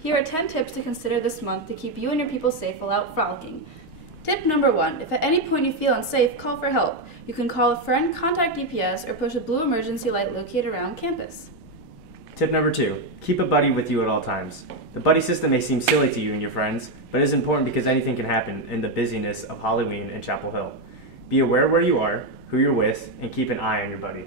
Here are 10 tips to consider this month to keep you and your people safe while out frolicking. Tip number 1, if at any point you feel unsafe, call for help. You can call a friend, contact DPS, or push a blue emergency light located around campus. Tip number 2, keep a buddy with you at all times. The buddy system may seem silly to you and your friends, but it is important because anything can happen in the busyness of Halloween in Chapel Hill. Be aware where you are, who you're with, and keep an eye on your buddy.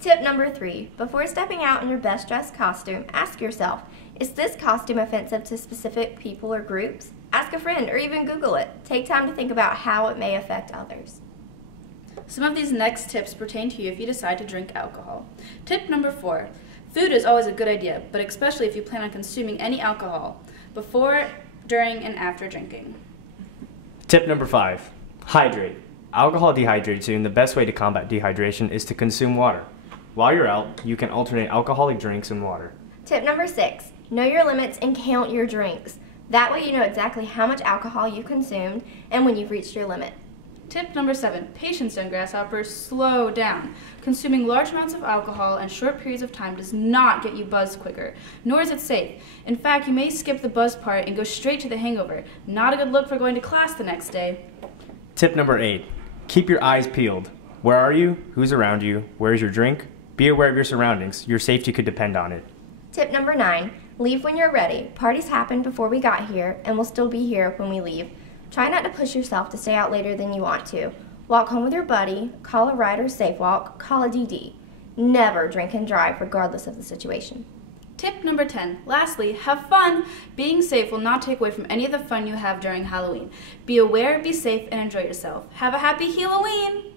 Tip number 3, before stepping out in your best dressed costume, ask yourself, is this costume offensive to specific people or groups? Ask a friend or even Google it. Take time to think about how it may affect others. Some of these next tips pertain to you if you decide to drink alcohol. Tip number 4, food is always a good idea, but especially if you plan on consuming any alcohol before, during, and after drinking. Tip number 5, hydrate. Alcohol dehydrates you, and the best way to combat dehydration is to consume water. While you're out, you can alternate alcoholic drinks and water. Tip number 6, know your limits and count your drinks. That way you know exactly how much alcohol you've consumed and when you've reached your limit. Tip number 7, patience, young grasshoppers, slow down. Consuming large amounts of alcohol in short periods of time does not get you buzzed quicker, nor is it safe. In fact, you may skip the buzz part and go straight to the hangover. Not a good look for going to class the next day. Tip number 8, keep your eyes peeled. Where are you? Who's around you? Where's your drink? Be aware of your surroundings. Your safety could depend on it. Tip number 9, leave when you're ready. Parties happened before we got here and will still be here when we leave. Try not to push yourself to stay out later than you want to. Walk home with your buddy, call a ride or safe walk, call a DD. Never drink and drive regardless of the situation. Tip number 10, lastly, have fun. Being safe will not take away from any of the fun you have during Halloween. Be aware, be safe, and enjoy yourself. Have a happy Halloween!